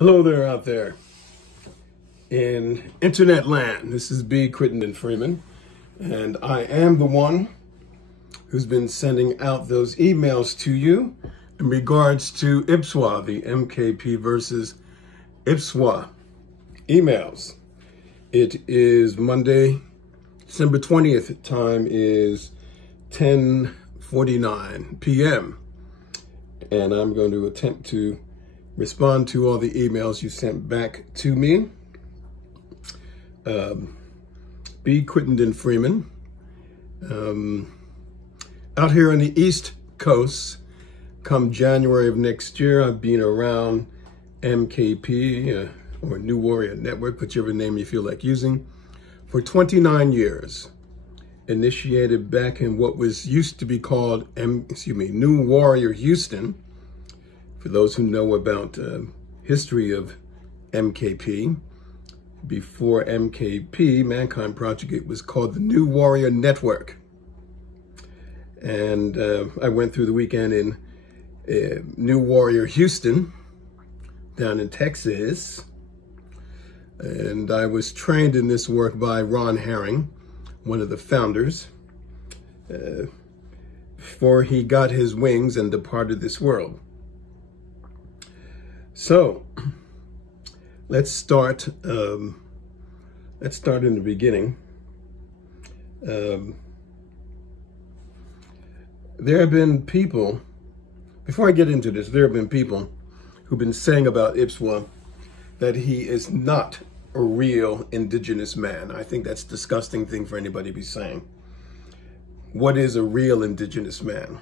Hello there out there in internet land. This is B. Crittenden Freeman, and I am the one who's been sending out those emails to you in regards to IPSWA, the MKP versus IPSWA emails. It is Monday, December 20th. Time is 10:49 p.m. And I'm going to attempt to respond to all the emails you sent back to me. B. Crittenden Freeman. Out here on the East Coast, come January of next year, I've been around MKP or New Warrior Network, whichever name you feel like using, for 29 years. Initiated back in what was used to be called New Warrior Houston. For those who know about history of MKP, before MKP, Mankind Project, it was called the New Warrior Network. And I went through the weekend in New Warrior Houston, down in Texas. And I was trained in this work by Ron Herring, one of the founders, before he got his wings and departed this world. So let's start in the beginning. There have been people, before I get into this, there have been people who've been saying about IPSWA that he is not a real indigenous man. I think that's a disgusting thing for anybody to be saying. What is a real indigenous man?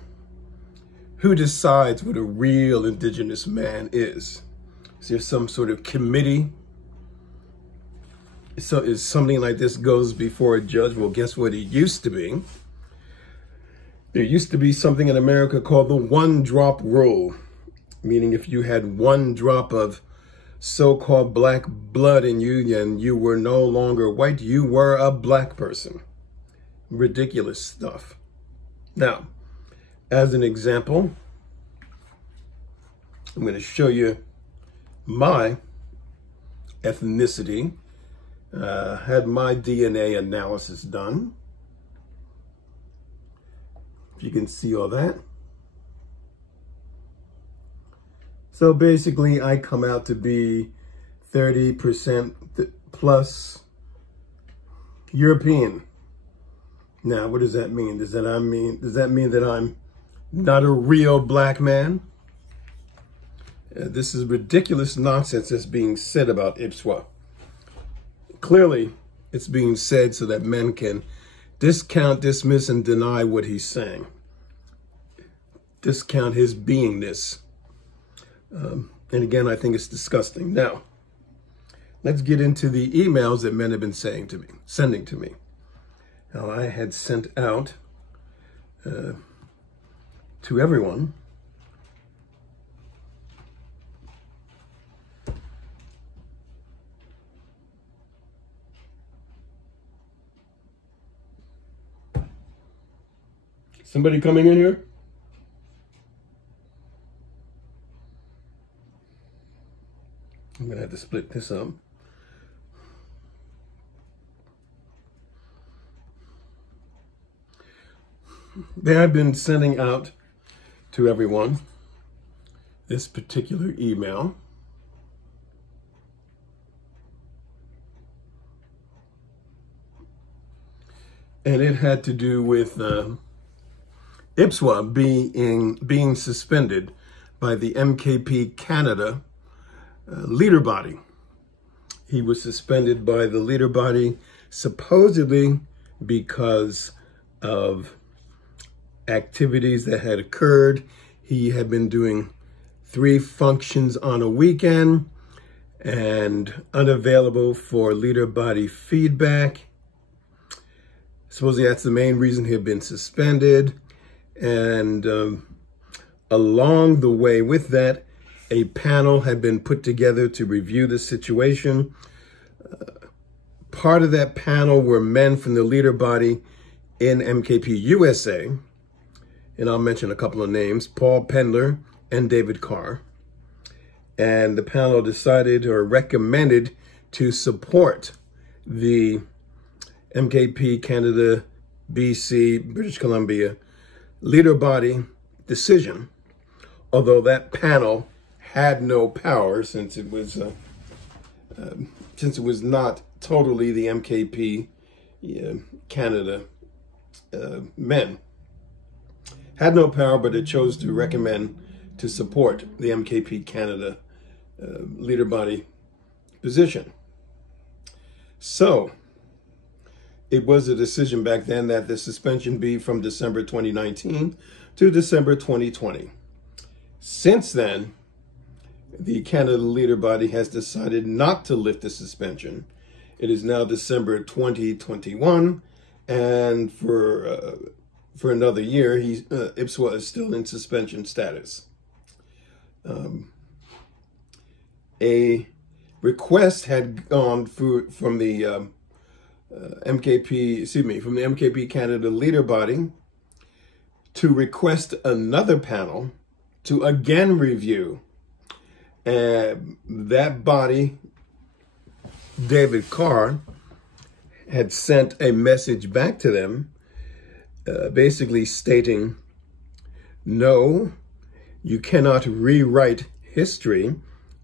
Who decides what a real indigenous man is? Is there some sort of committee? So is something like this goes before a judge? Well, guess what it used to be? There used to be something in America called the one-drop rule, meaning if you had one drop of so-called black blood in you and you were no longer white, you were a black person. Ridiculous stuff. Now, as an example, I'm going to show you my ethnicity. Had my DNA analysis done. If you can see all that. So basically, I come out to be 30% plus European. Now, what does that mean? Does that mean that I'm not a real black man? This is ridiculous nonsense that's being said about IPSWA. Clearly, it's being said so that men can discount, dismiss, and deny what he's saying. Discount his beingness. And again, I think it's disgusting. Now, let's get into the emails that men have been sending to me. Now, I had sent out to everyone somebody coming in here? I'm going to have to split this up. They have been sending out to everyone this particular email. And it had to do with IPSWA being suspended by the MKP Canada leader body. He was suspended by the leader body supposedly because of activities that had occurred. He had been doing 3 functions on a weekend and unavailable for leader body feedback. Supposedly that's the main reason he had been suspended. And along the way with that, a panel had been put together to review the situation. Part of that panel were men from the leader body in MKP USA. And I'll mention a couple of names, Paul Pendler and David Carr. and the panel decided or recommended to support the MKP Canada, BC, British Columbia leader body decision, although that panel had no power since it was not totally the MKP Canada men. Had no power, but it chose to recommend to support the MKP Canada leader body position. So it was a decision back then that the suspension be from December 2019 to December 2020. Since then, the Canada leader body has decided not to lift the suspension. It is now December 2021, and for another year, IPSWA is still in suspension status. A request had gone from the MKP Canada leader body to request another panel to again review. That body, David Carr, had sent a message back to them, basically stating, no, you cannot rewrite history.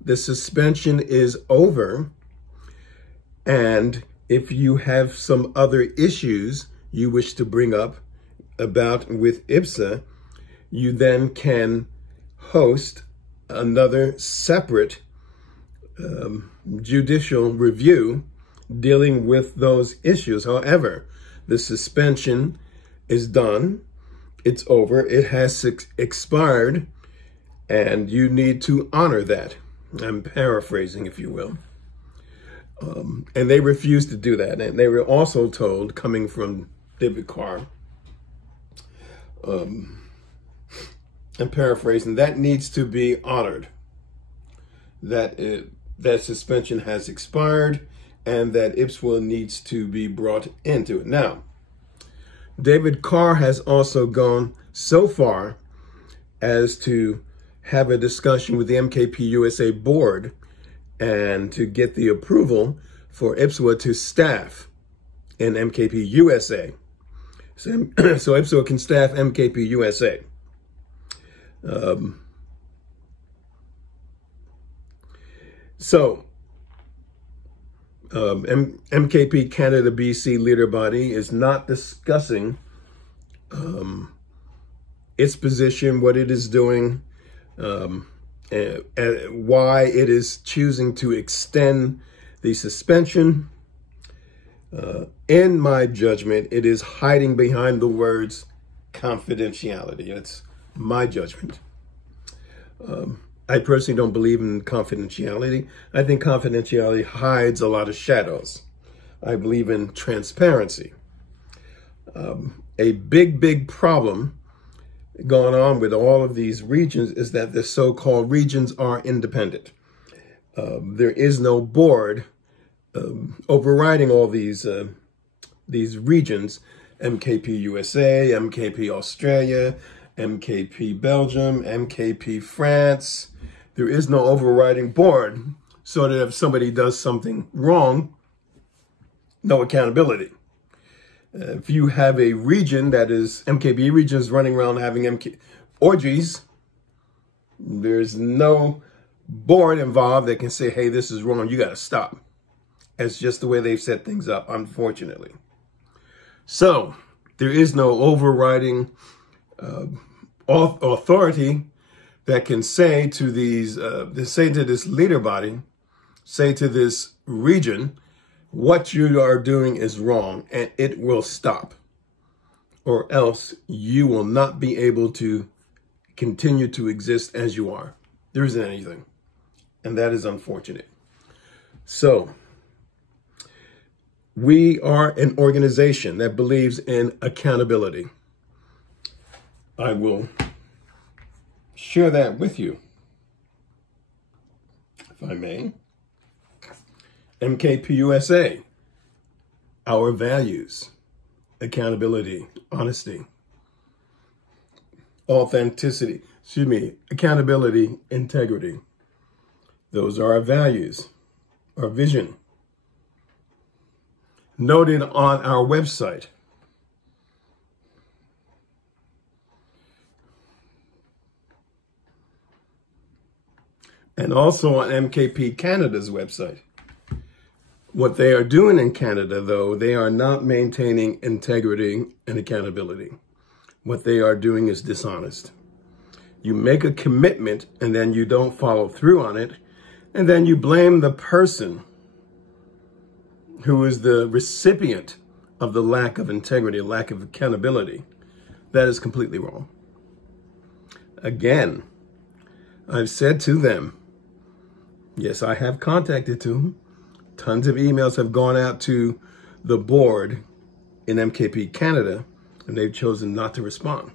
The suspension is over. And if you have some other issues you wish to bring up about with IPSA, you then can host another separate judicial review dealing with those issues. However, the suspension is done. It's over. It has expired, and you need to honor that. I'm paraphrasing, if you will. And they refused to do that. And they were also told, coming from David Carr, I'm paraphrasing, that needs to be honored. That suspension has expired, and that IPSWA needs to be brought into it. Now, David Carr has also gone so far as to have a discussion with the MKP USA board and to get the approval for IPSWA to staff in MKP USA. So IPSWA can staff MKP USA. MKP Canada BC leader body is not discussing its position, what it is doing, and why it is choosing to extend the suspension. In my judgment, it is hiding behind the words confidentiality. It's my judgment. I personally don't believe in confidentiality. I think confidentiality hides a lot of shadows. I believe in transparency. A big problem going on with all of these regions is that the so-called regions are independent. There is no board overriding all these regions: MKP USA, MKP Australia, MKP Belgium, MKP France. There is no overriding board, so that if somebody does something wrong, no accountability. If you have a region that is MKP regions running around having orgies, there's no board involved that can say, hey, this is wrong, you got to stop. It's just the way they've set things up, unfortunately. So there is no overriding authority that can say to this leader body, say to this region, what you are doing is wrong, and it will stop, or else you will not be able to continue to exist as you are. There isn't anything, and that is unfortunate. So we are an organization that believes in accountability. I will share that with you, if I may. MKP USA, our values: accountability, honesty, authenticity, accountability, integrity. Those are our values, our vision, noted on our website. And also on MKP Canada's website. What they are doing in Canada, though, they are not maintaining integrity and accountability. What they are doing is dishonest. You make a commitment and then you don't follow through on it, and then you blame the person who is the recipient of the lack of integrity, lack of accountability. That is completely wrong. Again, I've said to them, yes, I have contacted them. Tons of emails have gone out to the board in MKP Canada, and they've chosen not to respond.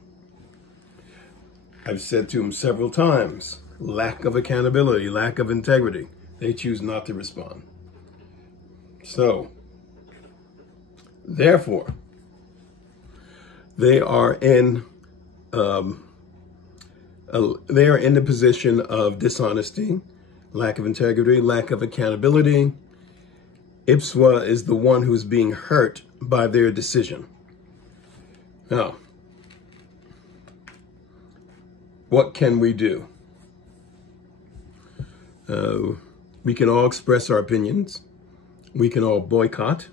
I've said to them several times, lack of accountability, lack of integrity. They choose not to respond. So, therefore, they are in the position of dishonesty, lack of integrity, lack of accountability. IPSWA is the one who's being hurt by their decision. Now, what can we do? We can all express our opinions. We can all boycott.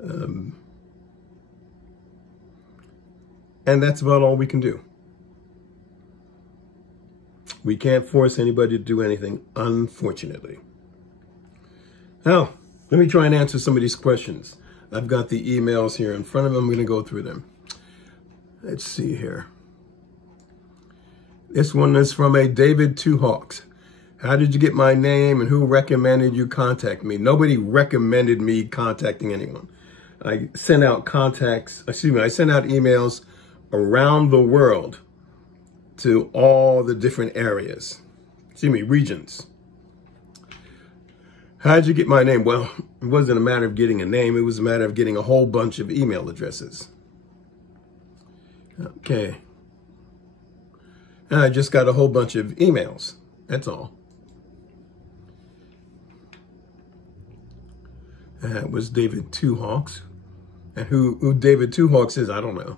And that's about all we can do. We can't force anybody to do anything, unfortunately. Now, let me try and answer some of these questions. I've got the emails here in front of me. I'm going to go through them. Let's see here. This one is from a David Two Hawks. How did you get my name and who recommended you contact me? Nobody recommended me contacting anyone. I sent out emails around the world to all the different areas, regions. How did you get my name? Well, it wasn't a matter of getting a name. It was a matter of getting a whole bunch of email addresses. Okay. And I just got a whole bunch of emails. That's all. That was David Two Hawks. And who David Two Hawks is, I don't know.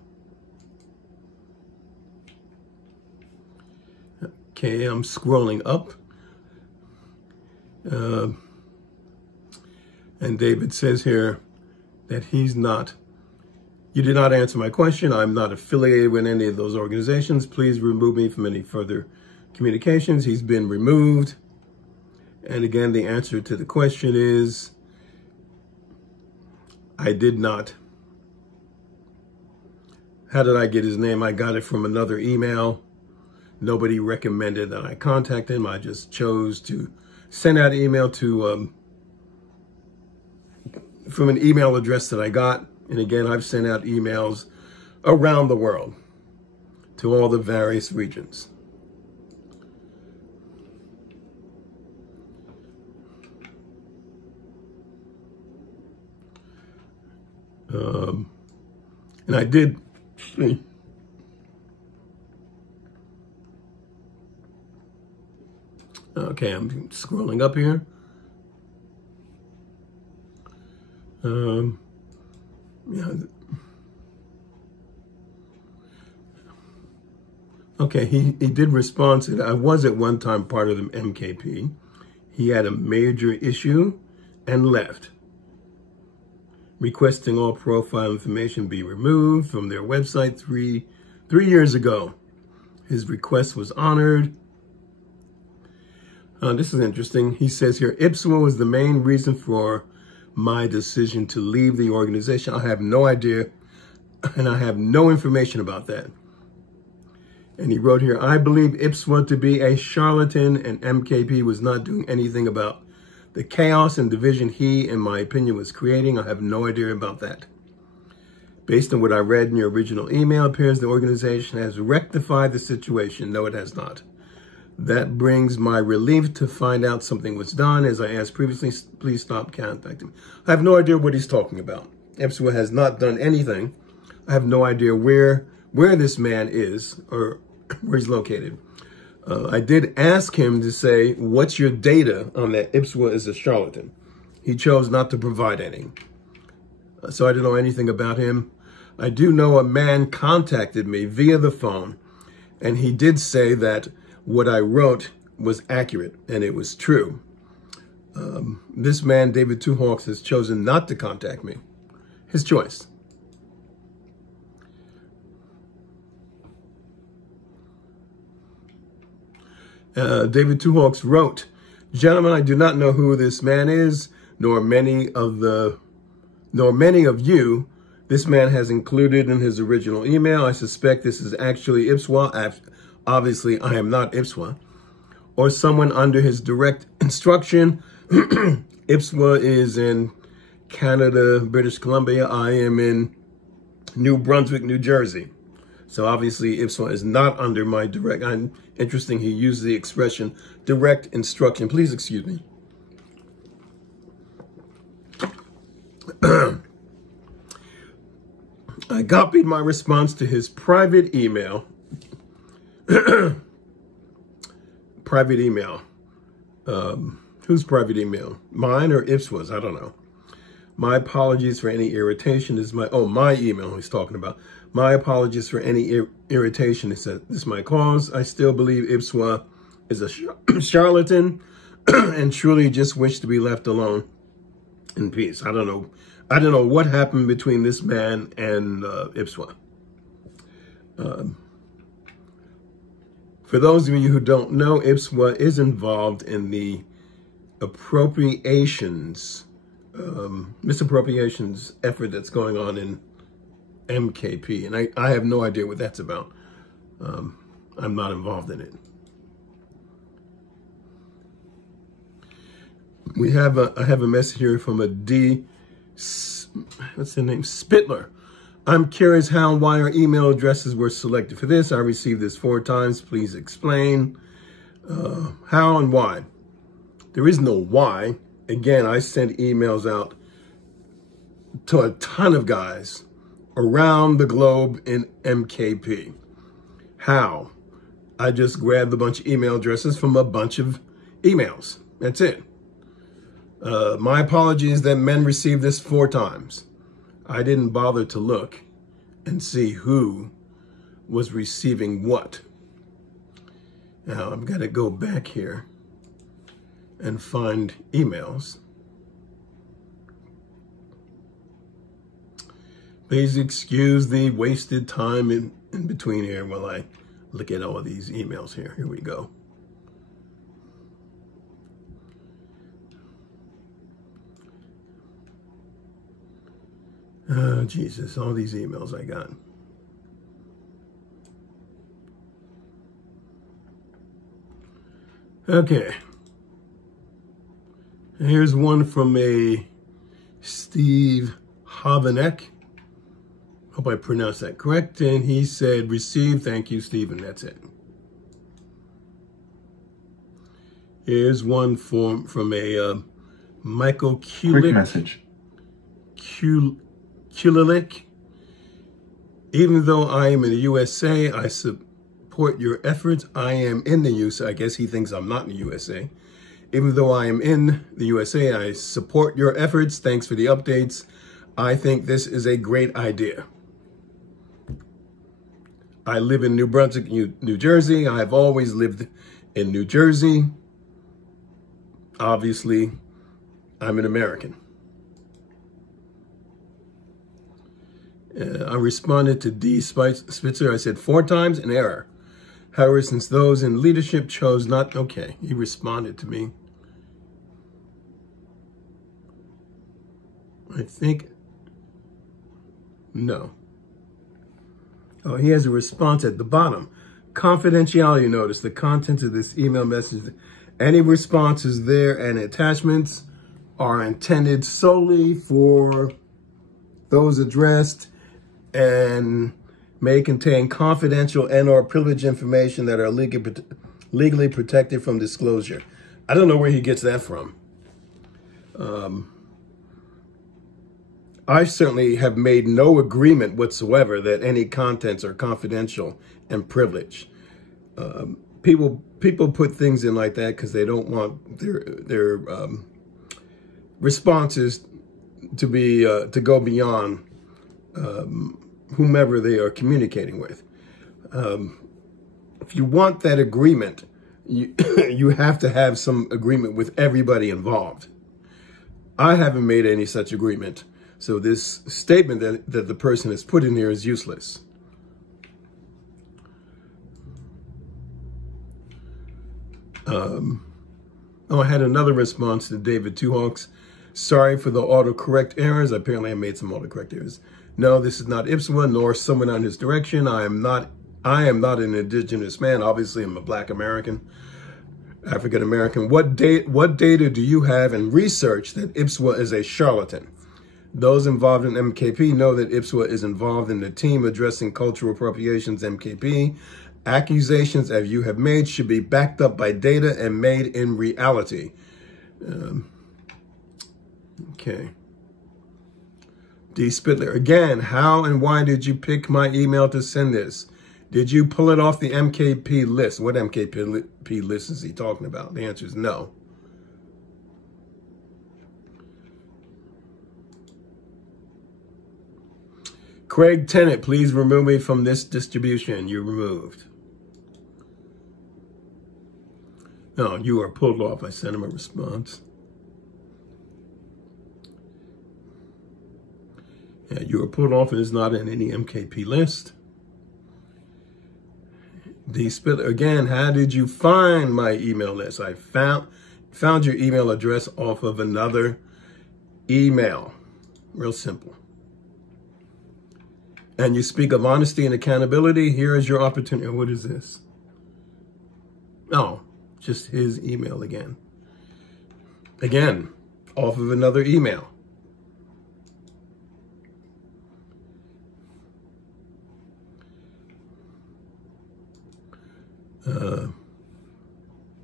Okay, I'm scrolling up. And David says here that he's not, you did not answer my question. I'm not affiliated with any of those organizations. Please remove me from any further communications. He's been removed. And again, the answer to the question is, I did not. How did I get his name? I got it from another email. Nobody recommended that I contact him. I just chose to send out an email to from an email address that I got. And again, I've sent out emails around the world to all the various regions. And I did see. Okay, I'm scrolling up here. Yeah. Okay, he did respond to that. I was at one time part of the MKP. He had a major issue and left, requesting all profile information be removed from their website three years ago. His request was honored. This is interesting. He says here, IPSWA was the main reason for my decision to leave the organization. I have no idea, and I have no information about that. And he wrote here, I believe IPSWA to be a charlatan, and MKP was not doing anything about the chaos and division he, in my opinion, was creating. I have no idea about that. Based on what I read in your original email, it appears the organization has rectified the situation. No, it has not. That brings my relief to find out something was done. As I asked previously, please stop contacting me. I have no idea what he's talking about. IPSWA has not done anything. I have no idea where this man is or where he's located. I did ask him to say, what's your data on that IPSWA is a charlatan? He chose not to provide any. So I didn't know anything about him. I do know a man contacted me via the phone, and he did say that what I wrote was accurate and it was true. This man, David Two Hawks, has chosen not to contact me. His choice. David Two Hawks wrote, "Gentlemen, I do not know who this man is, nor many of you this man has included in his original email. I suspect this is actually IPSWA. Obviously, I am not IPSWA. Or someone under his direct instruction. IPSWA is in Canada, British Columbia. I am in New Brunswick, New Jersey. So obviously, IPSWA is not under my direct." Interesting, he used the expression direct instruction. Please excuse me. I copied my response to his private email. Private email. Whose private email? Mine or IPSWA's? I don't know. My apologies for any irritation. This is my email he's talking about. My apologies for any irritation. It said, this might cause. I still believe IPSWA is a charlatan and truly just wish to be left alone in peace. I don't know what happened between this man and IPSWA. For those of you who don't know, IPSWA is involved in the misappropriations effort that's going on in MKP. And I have no idea what that's about. I'm not involved in it. I have a message here from a what's the name? Spittler. I'm curious how and why our email addresses were selected for this. I received this 4 times. Please explain how and why. There is no why. Again, I sent emails out to a ton of guys around the globe in MKP. How? I just grabbed a bunch of email addresses from a bunch of emails. That's it. My apologies that men received this 4 times. I didn't bother to look and see who was receiving what. Now I've got to go back here and find emails. Please excuse the wasted time in between here while I look at all of these emails here. Here we go. Oh, Jesus, all these emails I got. Okay. Here's one from a Steve Hovanek. Hope I pronounced that correct. And he said, "Received, thank you, Stephen." That's it. Here's one from a Michael Kulik. Quick message. Kulik. Even though I am in the USA, I support your efforts. I am in the USA. I guess he thinks I'm not in the USA. Even though I am in the USA, I support your efforts. Thanks for the updates. I think this is a great idea. I live in New Brunswick, New Jersey. I have always lived in New Jersey. Obviously, I'm an American. I responded to D. Spitzer. I said 4 times, an error. However, since those in leadership chose not, okay, he responded to me. I think, no. Oh, he has a response at the bottom. Confidentiality notice. The contents of this email message, any responses there and attachments are intended solely for those addressed and may contain confidential and or privileged information that are legally protected from disclosure. I don't know where he gets that from. I certainly have made no agreement whatsoever that any contents are confidential and privileged. people put things in like that because they don't want their responses to be to go beyond whomever they are communicating with. If you want that agreement, you have to have some agreement with everybody involved. I haven't made any such agreement, so this statement that the person has put in here is useless. I had another response to David Two Hawks. Sorry for the autocorrect errors. Apparently I made some autocorrect errors. No, this is not IPSWA nor someone on his direction. I am not an indigenous man. Obviously, I'm a Black American, African American. What data do you have and research that IPSWA is a charlatan? Those involved in MKP know that IPSWA is involved in the team addressing cultural appropriations MKP. Accusations as you have made should be backed up by data and made in reality. Okay. D. Spitler, again, how and why did you pick my email to send this? Did you pull it off the MKP list? What MKP list is he talking about? The answer is no. Craig Tennant, please remove me from this distribution. You're removed. No, you are pulled off. I sent him a response. Yeah, you are pulled off and is not in any MKP list. D. Spitler, again, how did you find my email list? I found your email address off of another email. Real simple. And you speak of honesty and accountability. Here is your opportunity. What is this? Oh, just his email again. Again, off of another email.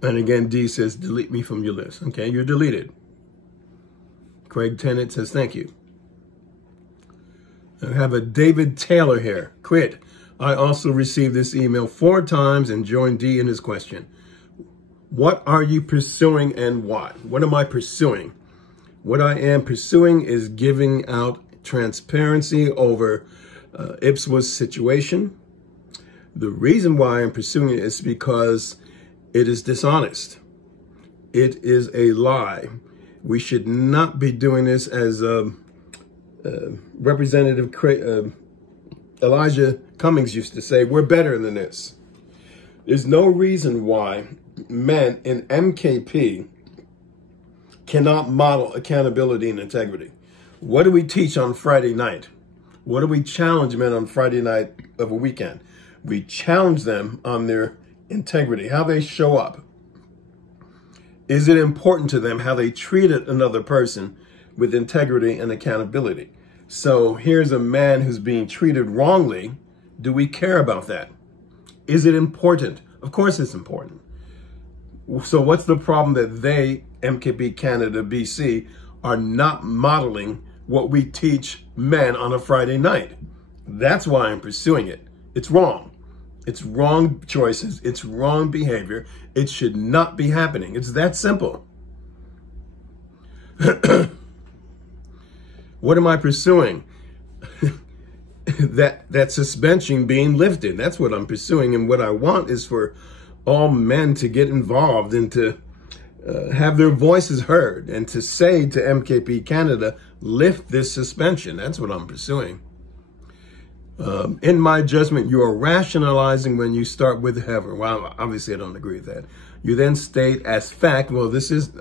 And again, D says, delete me from your list. Okay, you're deleted. Craig Tennant says, thank you. I have a David Taylor here. Quit. I also received this email 4 times and joined D in his question. What are you pursuing and why? What am I pursuing? What I am pursuing is giving out transparency over IPSWA's situation. The reason why I'm pursuing it is because it is dishonest. It is a lie. We should not be doing this as Representative Elijah Cummings used to say, we're better than this. There's no reason why men in MKP cannot model accountability and integrity. What do we teach on Friday night? What do we challenge men on Friday night of a weekend? We challenge them on their integrity, how they show up. Is it important to them how they treated another person with integrity and accountability? So here's a man who's being treated wrongly. Do we care about that? Is it important? Of course it's important. So what's the problem that they, MKP Canada, BC, are not modeling what we teach men on a Friday night? That's why I'm pursuing it. It's wrong. It's wrong choices. It's wrong behavior. It should not be happening. It's that simple. What am I pursuing? that suspension being lifted. That's what I'm pursuing. And what I want is for all men to get involved and to have their voices heard and to say to MKP Canada, lift this suspension. That's what I'm pursuing. In my judgment, you are rationalizing when you start with however. Well, obviously I don't agree with that. You then state as fact, well,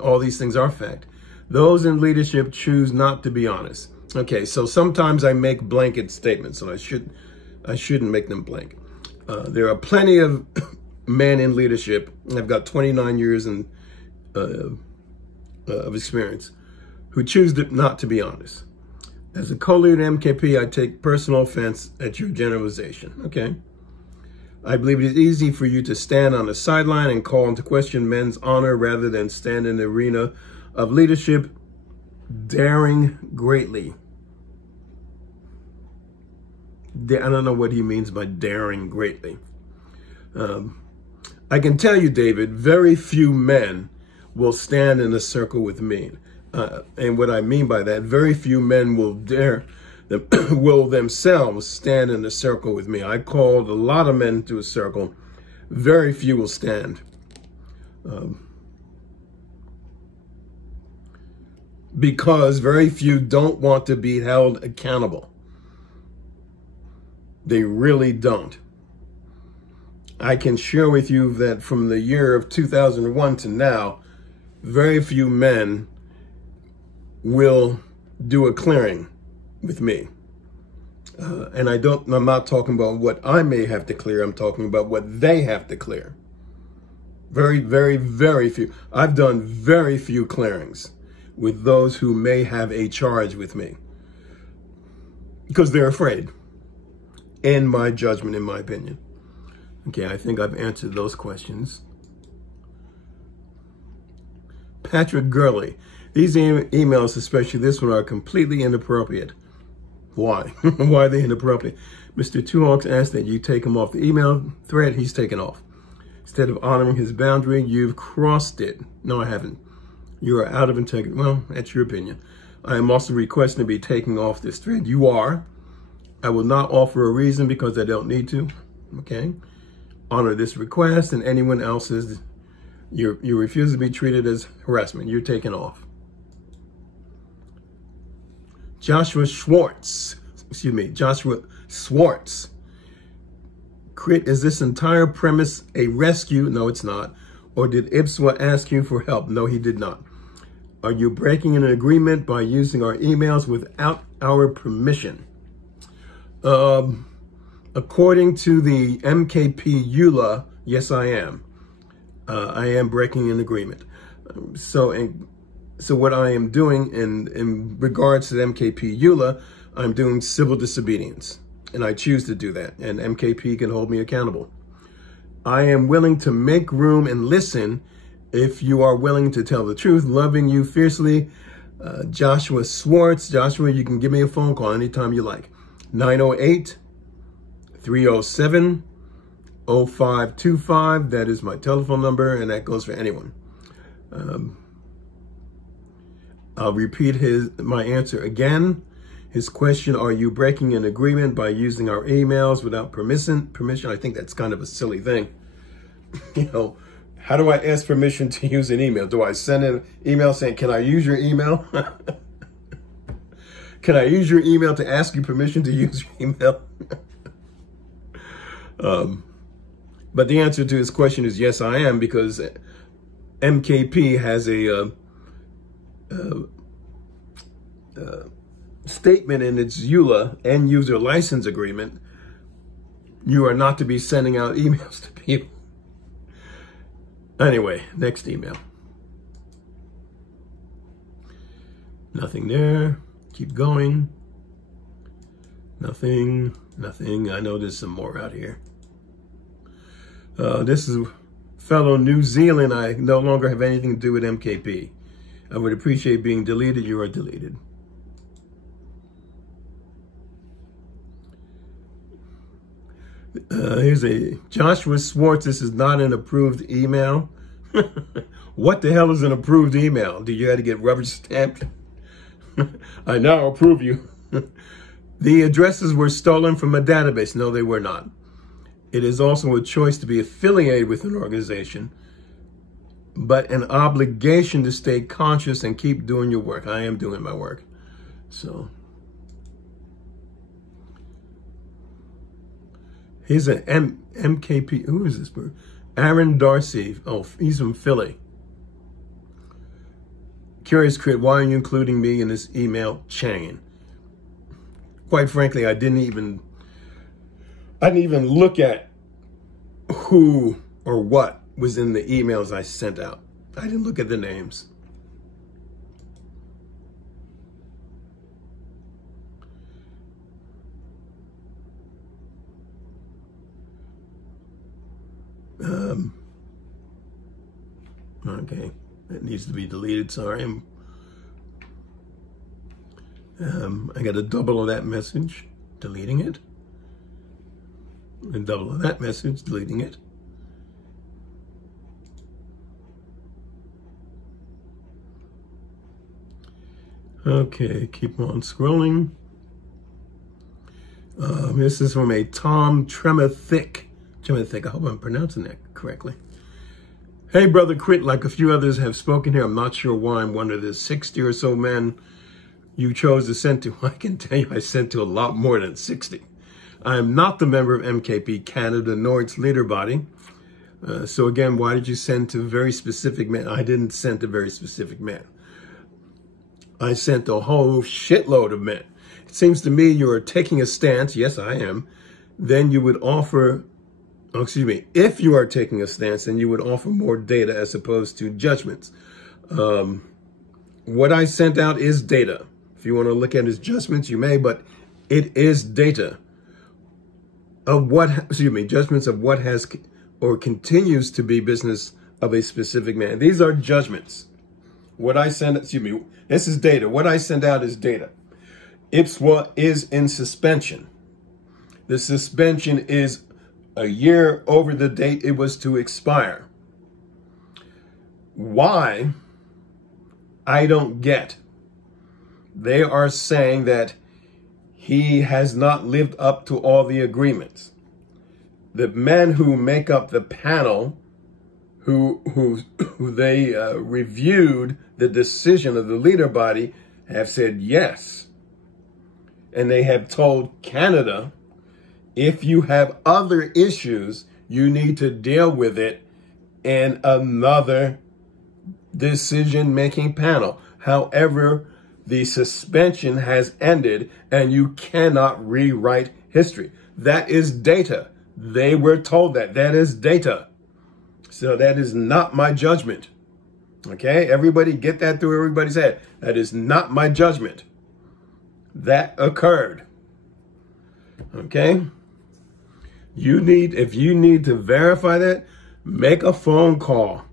all these things are fact. Those in leadership choose not to be honest. Okay, so sometimes I make blanket statements, and I shouldn't make them blank. There are plenty of men in leadership. I've got 29 years of experience who choose not to be honest. As a co-leader in MKP, I take personal offense at your generalization. Okay. I believe it is easy for you to stand on the sideline and call into question men's honor rather than stand in the arena of leadership, daring greatly. I don't know what he means by daring greatly. I can tell you, David, very few men will stand in a circle with me. And what I mean by that, very few men will will themselves stand in a circle with me. I called a lot of men to a circle. Very few will stand. Because very few don't want to be held accountable. They really don't. I can share with you that from the year of 2001 to now, very few men will do a clearing with me. And I'm not talking about what I may have to clear. I'm talking about what they have to clear. Very, very, very few. I've done very few clearings with those who may have a charge with me because they're afraid, in my judgment, in my opinion. Okay, I think I've answered those questions. Patrick Gurley. These emails, especially this one, are completely inappropriate. Why? Why are they inappropriate? Mr. Two Hawks asked that you take him off the email thread. He's taken off. Instead of honoring his boundary, you've crossed it. No, I haven't. You are out of integrity. Well, that's your opinion. I am also requesting to be taken off this thread. You are. I will not offer a reason because I don't need to. Okay? Honor this request, and anyone else's, you refuse to be treated as harassment. You're taken off. Joshua Schwartz. Is this entire premise a rescue? No, it's not. Or did Ipswa ask you for help? No, he did not. Are you breaking an agreement by using our emails without our permission? According to the MKP EULA, yes, I am. I am breaking an agreement. So what I am doing in regards to the MKP EULA, I'm doing civil disobedience. And I choose to do that. And MKP can hold me accountable. I am willing to make room and listen if you are willing to tell the truth. Loving you fiercely, Joshua Schwartz. Joshua, you can give me a phone call anytime you like. 908-307-0525. That is my telephone number, and that goes for anyone. I'll repeat my answer again. His question, are you breaking an agreement by using our emails without permission? I think that's kind of a silly thing. You know, how do I ask permission to use an email? Do I send an email saying, can I use your email? Can I use your email to ask you permission to use your email? But the answer to his question is yes, I am, because MKP has a statement in its EULA, end user license agreement. You are not to be sending out emails to people. Anyway, next email. Nothing there. Keep going. Nothing. I know there's some more out here. This is fellow New Zealand. I no longer have anything to do with MKP. I would appreciate being deleted. You are deleted. Here's a Joshua Schwartz. This is not an approved email. What the hell is an approved email? Do you have to get rubber stamped? I now approve you. The addresses were stolen from a database. No, they were not. It is also a choice to be affiliated with an organization, but an obligation to stay conscious and keep doing your work. I am doing my work. So here's an MKP. Who is this person? Aaron Darcy. Oh, he's from Philly. Curious Crit, why are you including me in this email chain? Quite frankly, I didn't even look at who or what was in the emails I sent out. I didn't look at the names. Okay, that needs to be deleted. Sorry. I got a double of that message, deleting it. And double of that message, deleting it. Okay, keep on scrolling. This is from a Tom Tremathick. I hope I'm pronouncing that correctly. Hey, Brother Crit, like a few others have spoken here, I'm not sure why I'm one of the 60 or so men you chose to send to. I can tell you I sent to a lot more than 60. I am not the member of MKP Canada, nor its leader body. So again, why did you send to very specific men? I didn't send to very specific men. I sent a whole shitload of men. It seems to me you are taking a stance. Yes, I am. Then you would offer, if you are taking a stance, then you would offer more data as opposed to judgments. What I sent out is data. If you want to look at his judgments, you may, but it is data of judgments of what has or continues to be business of a specific man. These are judgments. What I send, this is data. What I send out is data. IPSWA is in suspension. The suspension is a year over the date it was to expire. Why? I don't get. They are saying that he has not lived up to all the agreements. The men who make up the panel, who they reviewed the decision of the leader body, have said yes. And they have told Canada, if you have other issues, you need to deal with it in another decision-making panel. However, the suspension has ended and you cannot rewrite history. That is data. They were told that. That is data. So that is not my judgment. Okay? Everybody get that through everybody's head. That is not my judgment. That occurred. Okay? If you need to verify that, make a phone call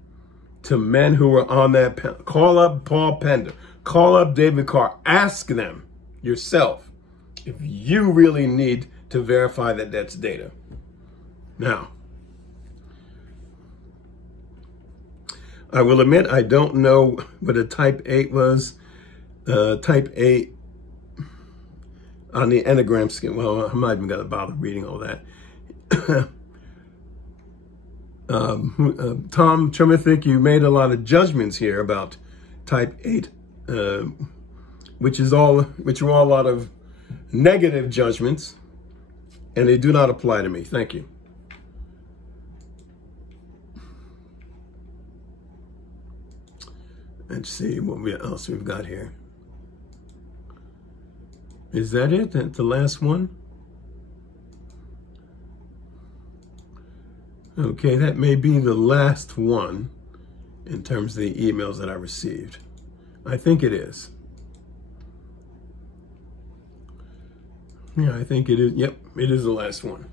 to men who are on that panel. Call up Paul Pender. Call up David Carr. Ask them yourself if you really need to verify that that's data. Now, I will admit I don't know what a type 8 was. Type 8 on the Enneagram scheme. Well, I'm not even going to bother reading all that. Tom Tremathick, you made a lot of judgments here about type 8, which are all a lot of negative judgments, and they do not apply to me. Thank you. Let's see what else we've got here. Is that it? That's the last one? Okay, that may be the last one in terms of the emails that I received. I think it is. Yeah, I think it is. Yep, it is the last one.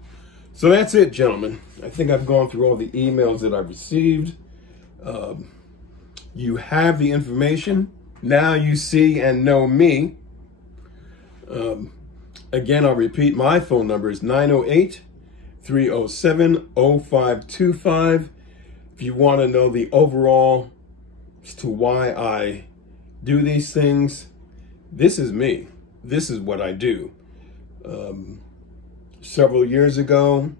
So that's it, gentlemen. I think I've gone through all the emails that I've received. You have the information. Now you see and know me. Again, I'll repeat, my phone number is 908-307-0525. If you want to know the overall as to why I do these things, this is me. This is what I do. Several years ago,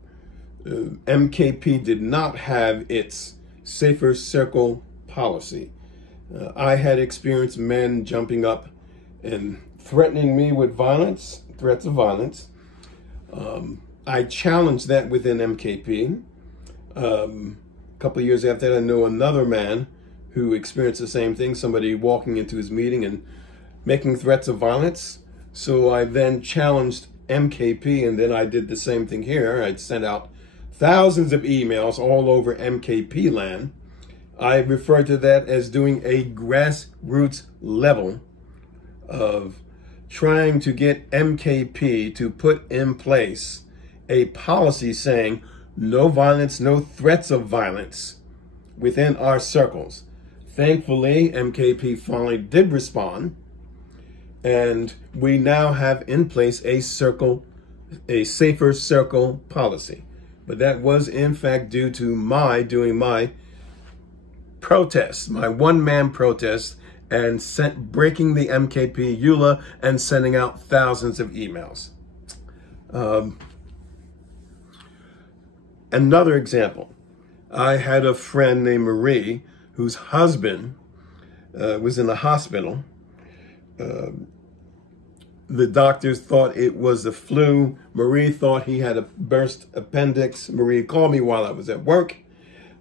MKP did not have its Safer Circle policy. I had experienced men jumping up and threatening me with violence, threats of violence. I challenged that within MKP. A couple of years after that, I know another man who experienced the same thing, somebody walking into his meeting and making threats of violence. So I then challenged MKP, and then I did the same thing here. I'd sent out thousands of emails all over MKP land. I refer to that as doing a grassroots level of trying to get MKP to put in place a policy saying no violence, no threats of violence within our circles. Thankfully, MKP finally did respond, and we now have in place a Safer Circle policy. But that was in fact due to my doing my protest, my one-man protest and breaking the MKP EULA and sending out thousands of emails. Another example, I had a friend named Marie whose husband was in the hospital. The doctors thought it was the flu. Marie thought he had a burst appendix. Marie called me while I was at work.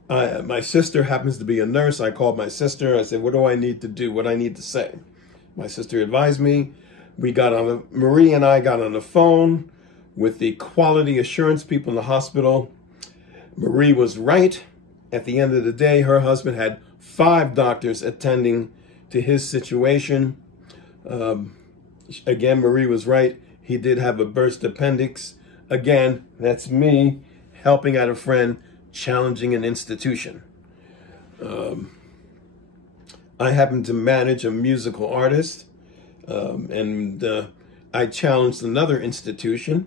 My sister happens to be a nurse. I called my sister. I said, what do I need to do? What do I need to say? My sister advised me. Marie and I got on the phone with the quality assurance people in the hospital. Marie was right. At the end of the day, her husband had 5 doctors attending to his situation. Again, Marie was right. He did have a burst appendix. Again, that's me helping out a friend, challenging an institution. I happen to manage a musical artist, and I challenged another institution,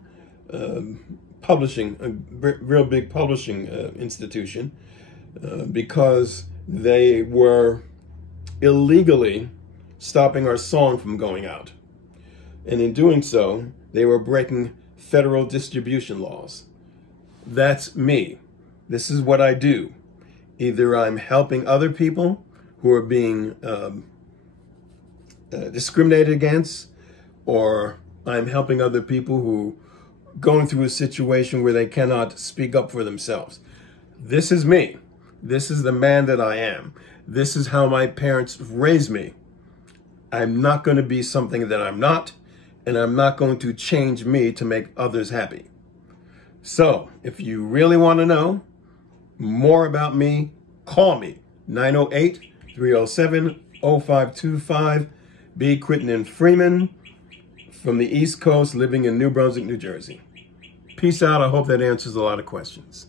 publishing, a real big publishing institution, because they were illegally stopping our song from going out. And in doing so, they were breaking federal distribution laws. That's me. This is what I do. Either I'm helping other people who are being discriminated against, or I'm helping other people who are going through a situation where they cannot speak up for themselves. This is me. This is the man that I am. This is how my parents raised me. I'm not going to be something that I'm not, and I'm not going to change me to make others happy. So, if you really want to know more about me, call me, 908-307-0525, B. Crittenden Freeman, from the East Coast, living in New Brunswick, New Jersey. Peace out. I hope that answers a lot of questions.